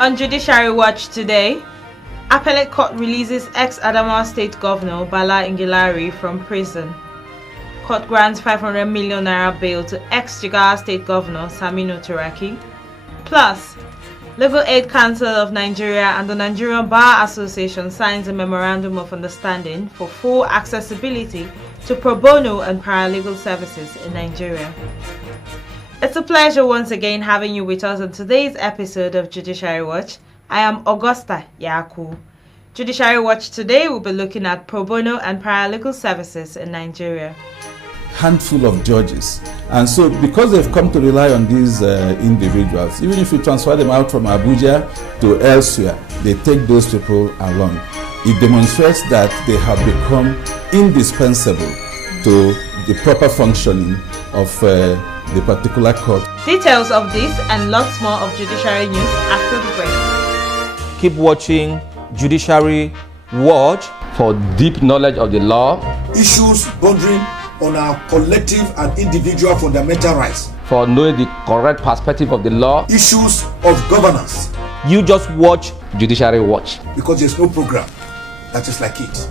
On Judiciary Watch today, Appellate Court releases ex-Adamawa State Governor Bala Ingilari from prison. Court grants 500 million naira bail to ex-Jigawa State Governor Saminu Turaki. Plus, Legal Aid Council of Nigeria and the Nigerian Bar Association signs a memorandum of understanding for full accessibility to pro bono and paralegal services in Nigeria. It's a pleasure once again having you with us on today's episode of Judiciary Watch. I am Augusta Yaku. Judiciary Watch today will be looking at pro bono and paralegal services in Nigeria. Handful of judges, and so because they've come to rely on these individuals, even if you transfer them out from Abuja to elsewhere, they take those people along. It demonstrates that they have become indispensable to the proper functioning of the particular court. Details of this and lots more of Judiciary news after the break. Keep watching Judiciary Watch for deep knowledge of the law, issues bordering on our collective and individual fundamental rights, for knowing the correct perspective of the law, issues of governance. You just watch Judiciary Watch, because there's no program that is like it.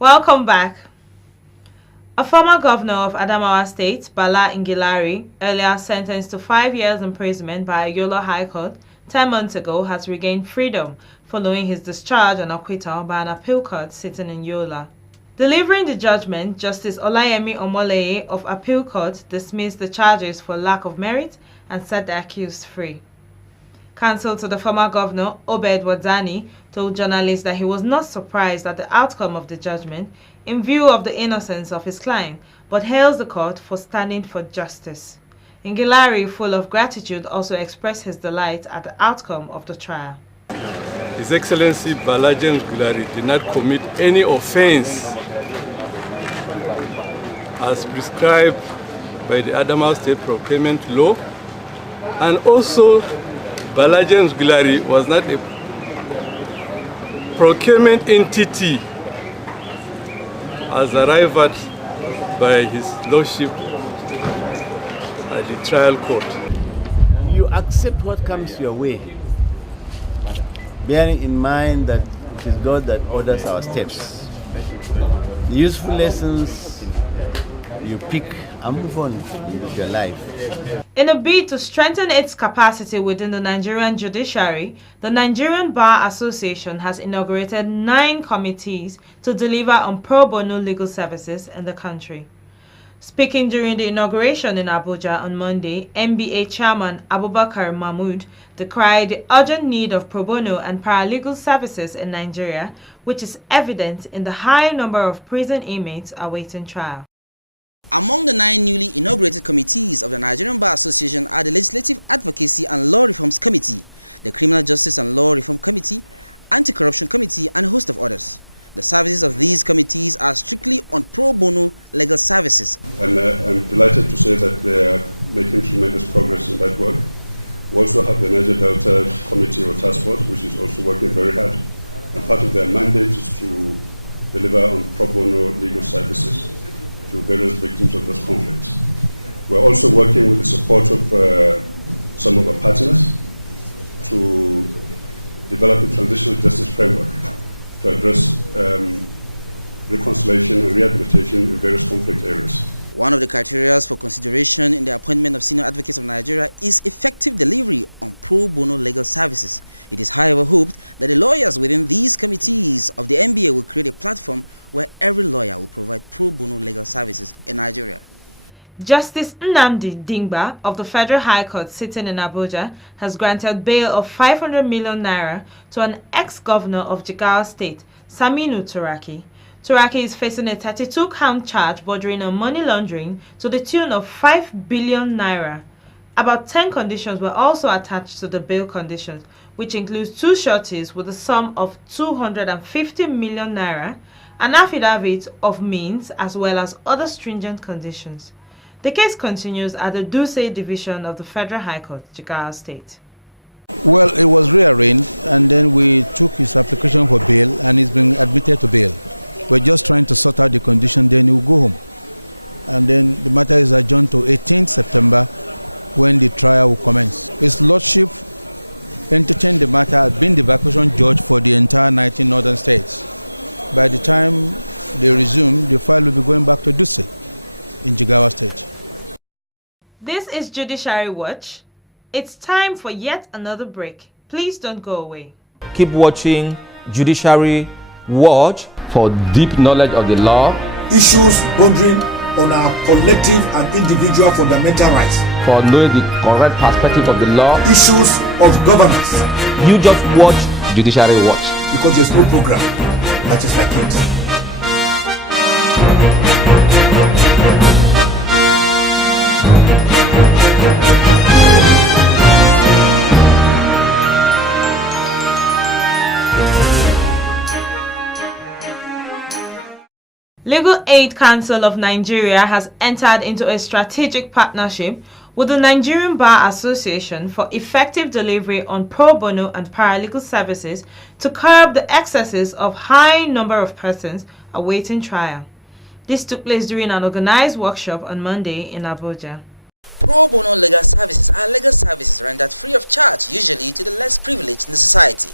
Welcome back. A former governor of Adamawa State, Bala Ingilari, earlier sentenced to 5 years imprisonment by IGWILO High Court 10 months ago, has regained freedom following his discharge and acquittal by an appeal court sitting in Yola. Delivering the judgment, Justice Olayemi Omoleye of Appeal Court dismissed the charges for lack of merit and set the accused free. Counsel to the former governor, Obed Wadzani, told journalists that he was not surprised at the outcome of the judgment in view of the innocence of his client, but hails the court for standing for justice. Ingilari, full of gratitude, also expressed his delight at the outcome of the trial. His Excellency Balaji Ingilari did not commit any offense as prescribed by the Adamawa State Procurement Law, and also Balaji Ingilari was not a procurement entity as arrived at by his lordship at the trial court. You accept what comes your way, bearing in mind that it is God that orders our steps. The useful lessons you pick and move on with your life. In a bid to strengthen its capacity within the Nigerian judiciary, the Nigerian Bar Association has inaugurated 9 committees to deliver on pro bono legal services in the country. Speaking during the inauguration in Abuja on Monday, NBA Chairman Abubakar Mahmood decried the urgent need of pro bono and paralegal services in Nigeria, which is evident in the high number of prison inmates awaiting trial. Among the 9 newly inaugurated committees of the Nigerian Bar Association are the Legislative Advocacy and Law Reforms Committee, the Criminal Justice and Law Reform Committee, Anti-Corruption Committee, and a host of others. The services of these committees are strictly on pro bono legal services. And I'm delighted to say that they are making tremendous progress in that work. We also have the Niger Delta Committee or Task Force, which is also working very hard. And part of their mandate is to deliver on pro bono legal services to various victims of this conflict. We're also working with the support of some of our partners to develop a transitional justice framework to address reconciliation and rehabilitation in various conflict areas. One of the criteria for consideration in the appointment of senior advocates of Nigeria is effective delivery on pro bono legal services. It is however hoped that the lawyers within these committees of the NBA will create a platform where every lawyer will provide pro bono legal services in Nigeria. Justice Nnamdi Dingba of the Federal High Court sitting in Abuja has granted bail of 500 million naira to an ex-governor of Jigawa State, Saminu Turaki. Turaki is facing a 32-count charge bordering on money laundering to the tune of 5 billion naira. About 10 conditions were also attached to the bail conditions, which includes 2 sureties with a sum of 250 million naira, an affidavit of means, as well as other stringent conditions. The case continues at the Duse Division of the Federal High Court, Jigawa State. Well, it was rearranged, and then we took his application for bail, and he's been admitted to bail. We're just trying to sort out the condition, then he'll go home. And then the matter is adjourned to 18th September, when the trial will commence. His Lordship entertained the matter, being the vacation judge for the entire 19 northern states. By the time they resume, the file will be going back to Duse in Jigawa State. This is Judiciary Watch. It's time for yet another break. Please don't go away. Keep watching Judiciary Watch for deep knowledge of the law, Issues bordering on our collective and individual fundamental rights. for knowing the correct perspective of the law. Issues of governance. You just watch Judiciary Watch. Because there's no program that is like this. Legal Aid Council of Nigeria has entered into a strategic partnership with the Nigerian Bar Association for effective delivery on pro bono and paralegal services to curb the excesses of high number of persons awaiting trial. This took place during an organized workshop on Monday in Abuja. Pro bono legal services are legal services rendered free of charge, usually to the less privileged in the society.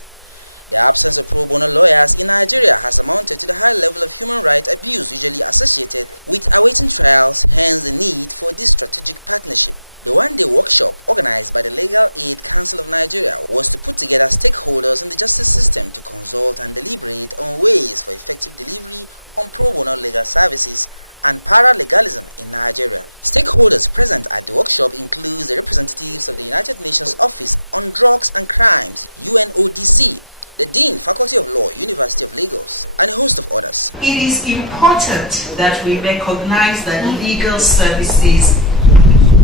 The absence of pro bono lawyers in Nigeria has amounted to the high level of human rights abuse usually associated with awaiting trials, hence the need for this strategic partnership. The one-day workshop organized by the Legal Aid Council of Nigeria was to put together stakeholders in the justice system to consult and deliberate on ways for effective delivery on pro bono legal services and paralegalism in Nigeria. Stakeholders present at the workshop include the representatives of the United Nations Office on Drugs and Crimes, UNODC, the Dean, Faculty of Law, University of Lagos, and a host of others. It is important that we recognize that legal services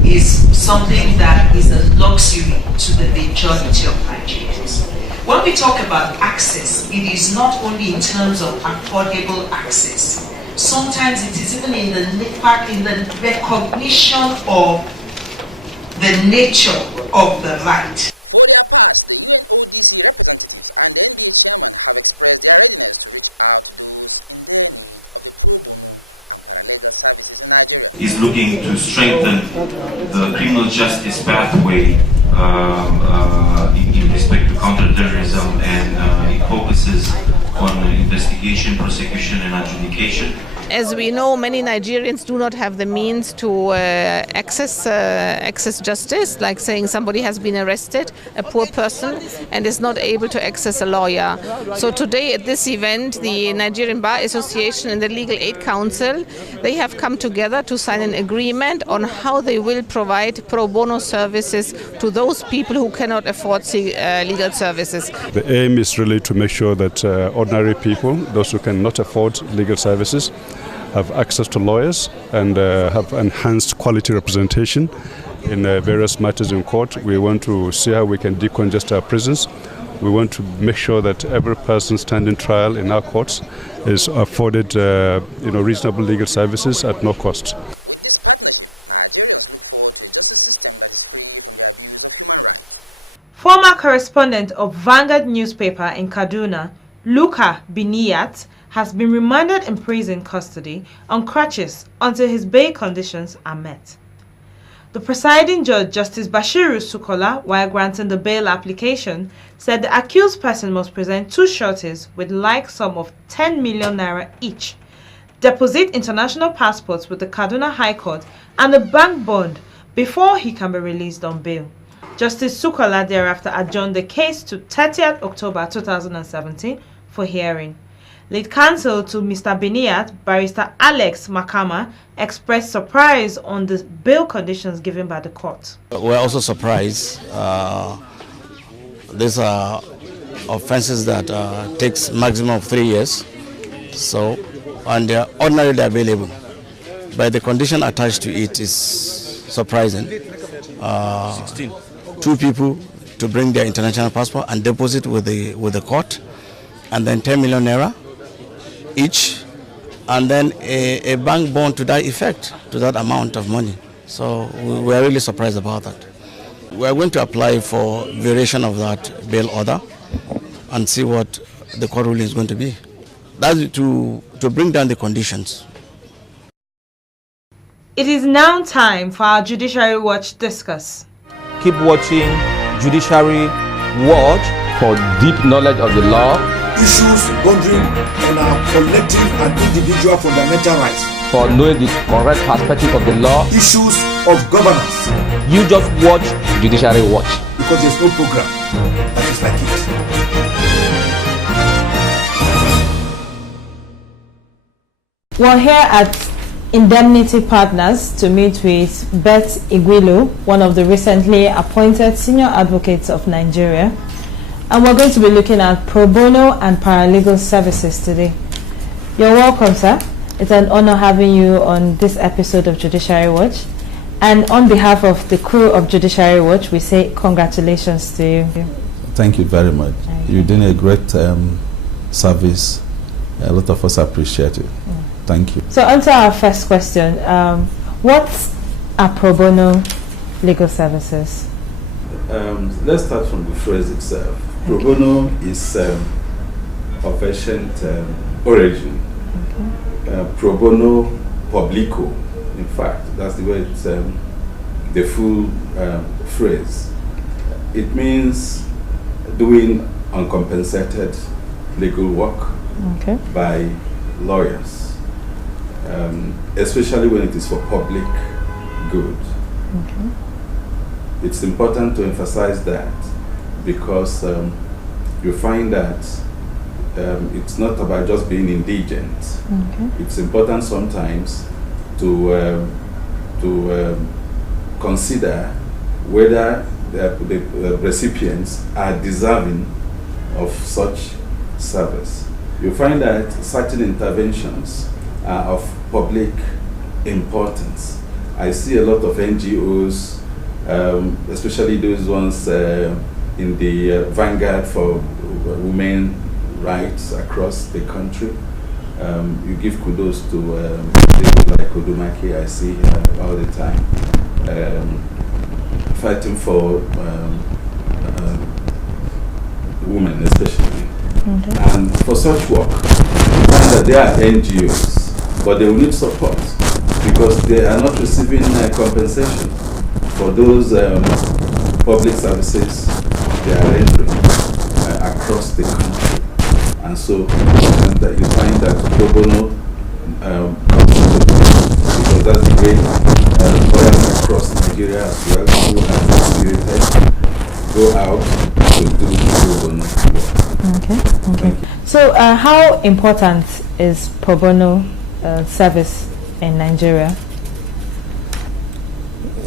is something that is a luxury to the majority of Nigerians. When we talk about access, it is not only in terms of affordable access. Sometimes it is even in the recognition of the nature of the right. For their part, the UNODC representatives and the NBA chairman have expressed their readiness to reach out to those in their need of the pro bono and paralegal services in Nigeria. Is looking to strengthen the criminal justice pathway in respect to counterterrorism, and it focuses on investigation, prosecution, and adjudication. As we know, many Nigerians do not have the means to access justice, like saying somebody has been arrested, a poor person, and is not able to access a lawyer. So today at this event, the Nigerian Bar Association and the Legal Aid Council, they have come together to sign an agreement on how they will provide pro bono services to those people who cannot afford legal services. The aim is really to make sure that ordinary people, those who cannot afford legal services, have access to lawyers and have enhanced quality representation in various matters in court. We want to see how we can decongest our prisons. We want to make sure that every person standing trial in our courts is afforded reasonable legal services at no cost. With this partnership, Nigerians look forward to a justice system that is free from the abuse of human rights. Former correspondent of Vanguard newspaper in Kaduna, Luka Biniyat, has been remanded in prison custody on crutches until his bail conditions are met. The presiding judge, Justice Bashiru Sukola, while granting the bail application, said the accused person must present two sureties with like sum of 10 million naira each, deposit international passports with the Kaduna High Court, and a bank bond before he can be released on bail. Justice Sukola thereafter adjourned the case to 30th October 2017 for hearing. Lead counsel to Mr. Biniyat, Barrister Alex Makama, expressed surprise on the bail conditions given by the court. We're also surprised. These are offenses that takes maximum of 3 years, and they are ordinarily available. But the condition attached to it is surprising. 2 people to bring their international passport and deposit with the court, and then 10 million naira each, and then a bank bond to that effect, to that amount of money. So we are really surprised about that. We are going to apply for variation of that bail order and see what the court ruling is going to be. That's to bring down the conditions. It is now time for our Judiciary Watch discuss. Keep watching Judiciary Watch for deep knowledge of the law, issues bordering on our collective and individual fundamental rights, for knowing the correct perspective of the law, issues of governance. You just watch Judiciary Watch, because there's no program that is like it. We're here at Indemnity Partners to meet with BERTH IGWILO, one of the recently appointed senior advocates of Nigeria. And we're going to be looking at pro bono and paralegal services today. You're welcome, sir. It's an honor having you on this episode of Judiciary Watch. And on behalf of the crew of Judiciary Watch, we say congratulations to you. Thank you very much. You're doing a great service. A lot of us appreciate it. Thank you. So on to our first question. What are pro bono legal services? Let's start from the phrase itself. Pro bono is of ancient origin. Pro bono publico, in fact, that's the way it's the full phrase. It means doing uncompensated legal work by lawyers, especially when it is for public good. It's important to emphasize that because you find that it's not about just being indigent. It's important sometimes to consider whether the recipients are deserving of such service. You find that certain interventions are of public importance. I see a lot of NGOs, especially those ones in the vanguard for women rights across the country. You give kudos to people like Odumake, I see all the time, fighting for women especially. And for such work, you find that they are NGOs, but they will need support because they are not receiving compensation for those public services they are rendering across the country. And so that you find that pro bono comes into play because that's the way lawyers across Nigeria as well who have experience go out to do pro bono work. So how important is pro bono service in Nigeria?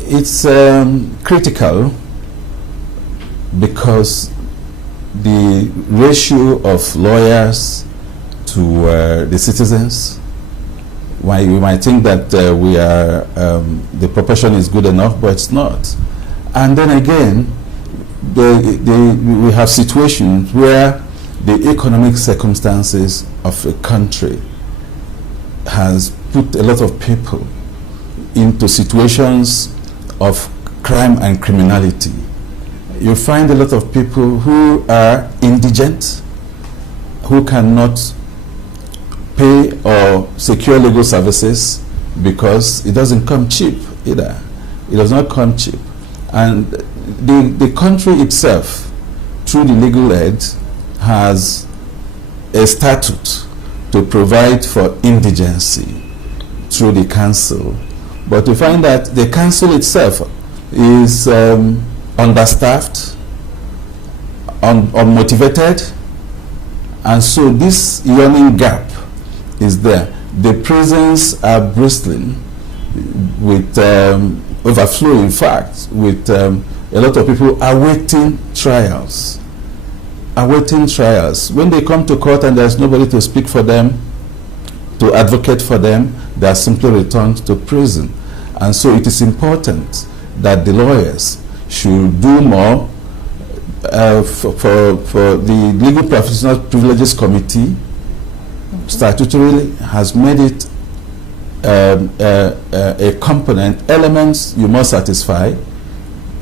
It's critical because the ratio of lawyers to the citizens, why you might think that we are the proportion is good enough, but it's not. And then again, we have situations where the economic circumstances of the country has put a lot of people into situations of crime and criminality. You find a lot of people who are indigent, who cannot pay or secure legal services because it doesn't come cheap either. It does not come cheap. And the country itself, through the legal aid, has a statute to provide for indigency through the council. But you find that the council itself is understaffed, unmotivated, and so this yawning gap is there. The prisons are bristling with overflow, in fact, with a lot of people awaiting trials. When they come to court and there's nobody to speak for them, to advocate for them, they are simply returned to prison. And so it is important that the lawyers should do more. For the Legal Professional Privileges Committee, statutorily has made it a component, elements you must satisfy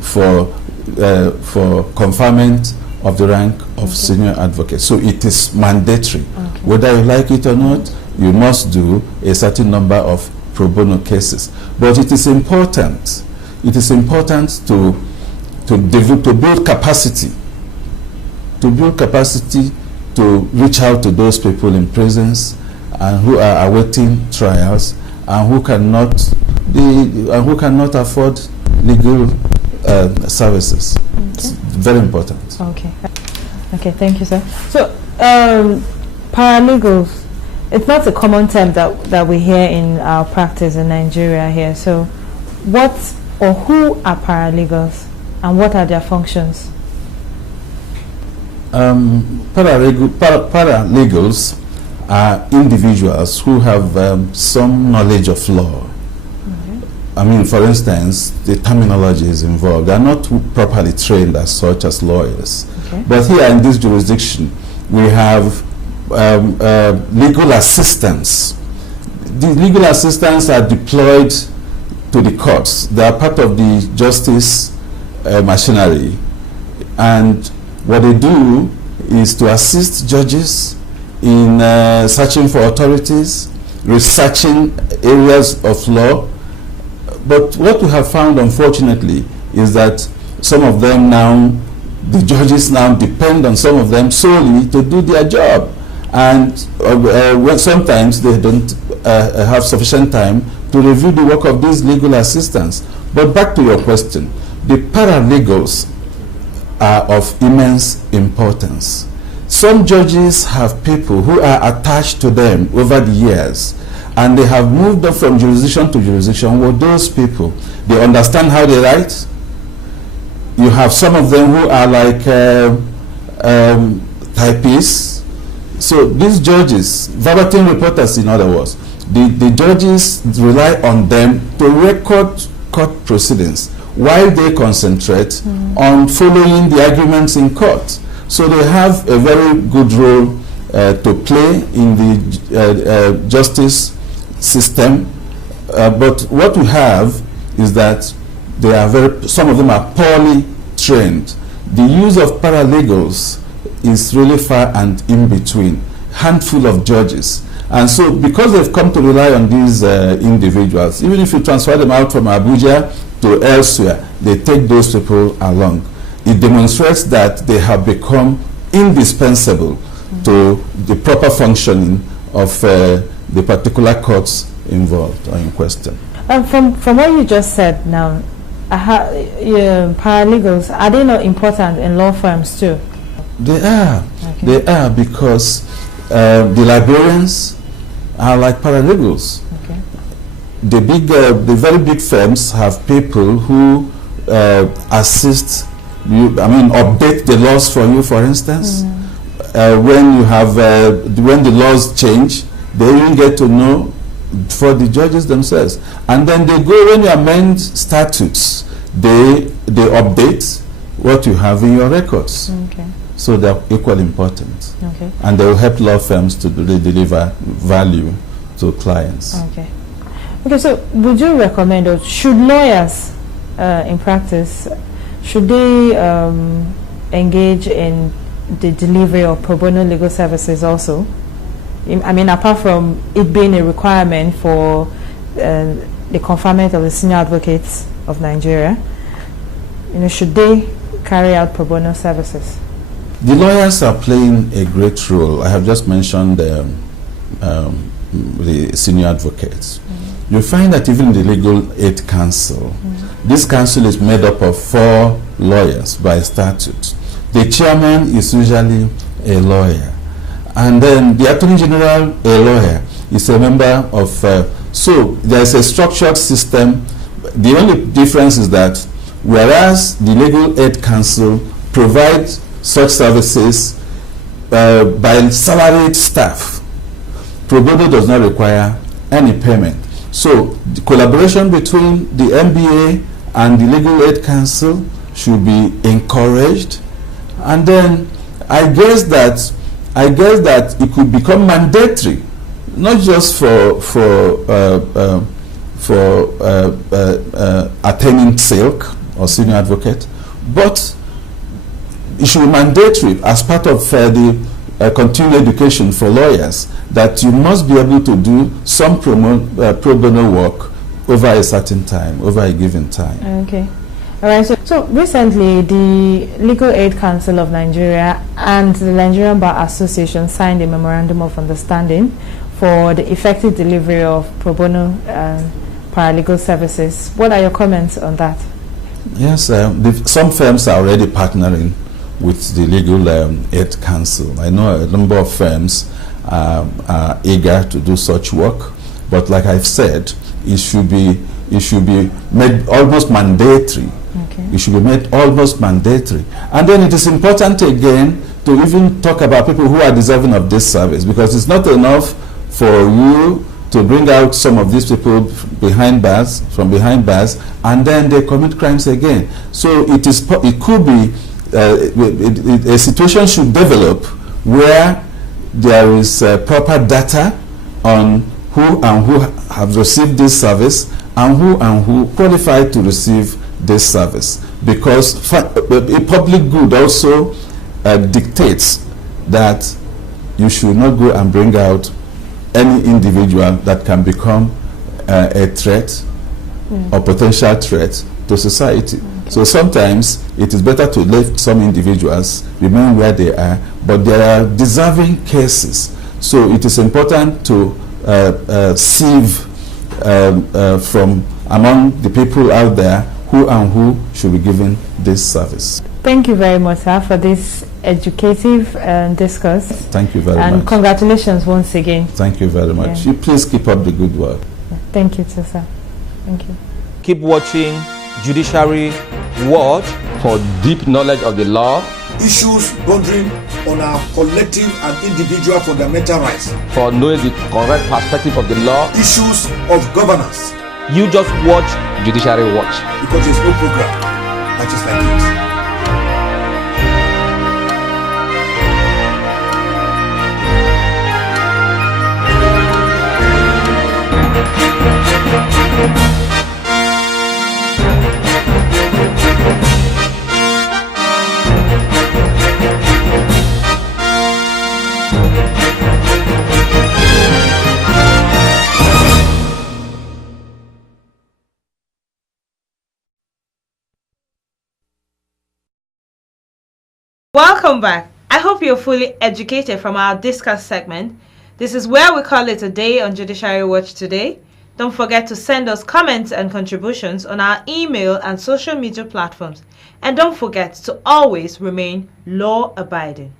for for conferment of the rank of senior advocate. So it is mandatory. Whether you like it or not, you must do a certain number of pro bono cases. But it is important. It is important to build capacity. To build capacity to reach out to those people in prisons and who are awaiting trials and who cannot afford legal services. Very important. Okay, thank you, sir. So, paralegals, it's not a common term that we hear in our practice in Nigeria here. So, what or who are paralegals and what are their functions? Paralegals are individuals who have some knowledge of law. I mean, for instance, the terminology is involved. They are not properly trained as such as lawyers. But here in this jurisdiction, we have legal assistants. The legal assistants are deployed to the courts. They are part of the justice machinery. And what they do is to assist judges in searching for authorities, researching areas of law. But what we have found, unfortunately, is that some of them now, the judges now depend on some of them solely to do their job. And when sometimes they don't have sufficient time to review the work of these legal assistants. But back to your question, the paralegals are of immense importance. Some judges have people who are attached to them over the years, and they have moved up from jurisdiction to jurisdiction with those people. They understand how they write. You have some of them who are like typists. So these judges, verbatim reporters in other words, the judges rely on them to record court proceedings while they concentrate on following the arguments in court. So they have a very good role to play in the justice system, but what we have is that they are some of them are poorly trained. The use of paralegals is really far and in between, handful of judges. And so because they've come to rely on these individuals, even if you transfer them out from Abuja to elsewhere, they take those people along. It demonstrates that they have become indispensable to the proper functioning of the particular courts involved on the question. From what you just said now, paralegals, are they not important in law firms too? They are. They are, because the librarians are like paralegals. The very big firms have people who assist you, update the laws for you, for instance. When the laws change, they even get to know for the judges themselves. And then they go, when you amend statutes, they update what you have in your records. So they're equally important. And they will help law firms to deliver value to clients. Okay, so would you recommend, or should lawyers in practice, should they engage in the delivery of pro bono legal services also? I mean, apart from it being a requirement for the conferment of the senior advocates of Nigeria, should they carry out pro bono services? The lawyers are playing a great role. I have just mentioned the senior advocates. You find that even the Legal Aid Council, this council is made up of 4 lawyers by statute. The chairman is usually a lawyer. And then the Attorney General, a lawyer, is a member of... so there's a structured system. The only difference is that whereas the Legal Aid Council provides such services by salaried staff, pro bono does not require any payment. So the collaboration between the MBA and the Legal Aid Council should be encouraged. And then I guess that it could become mandatory, not just for attaining silk or senior advocate, but it should be mandatory as part of the continuing education for lawyers that you must be able to do some pro bono work over a certain time, over a given time. Okay. All right. So recently, the Legal Aid Council of Nigeria and the Nigerian Bar Association signed a memorandum of understanding for the effective delivery of pro bono paralegal services. What are your comments on that? Yes, some firms are already partnering with the Legal Aid Council. I know a number of firms are eager to do such work, but like I've said, it should be made almost mandatory. Okay. It should be made almost mandatory. And then it is important again to even talk about people who are deserving of this service, because it's not enough for you to bring out some of these people from behind bars, and then they commit crimes again. So it could be a situation should develop where there is proper data on who have received this service and who qualified to receive this service, because a public good also dictates that you should not go and bring out any individual that can become a threat or potential threat to society. Okay. So sometimes it is better to let some individuals remain where they are, but there are deserving cases. So it is important to sieve from among the people out there who should be given this service. Thank you very much, sir, for this educative discourse. Thank you very and much. Congratulations once again. Thank you very much. You please keep up the good work. Yeah. Thank you too, sir. Thank you. Keep watching Judiciary Watch for deep knowledge of the law. Issues bordering on our collective and individual fundamental rights. For knowing the correct perspective of the law. Issues of governance. You just watch Judiciary Watch. Because there's no program that is like it. Welcome back. I hope you're fully educated from our discuss segment. This is where we call it a day on Judiciary Watch today. Don't forget to send us comments and contributions on our email and social media platforms. And don't forget to always remain law-abiding.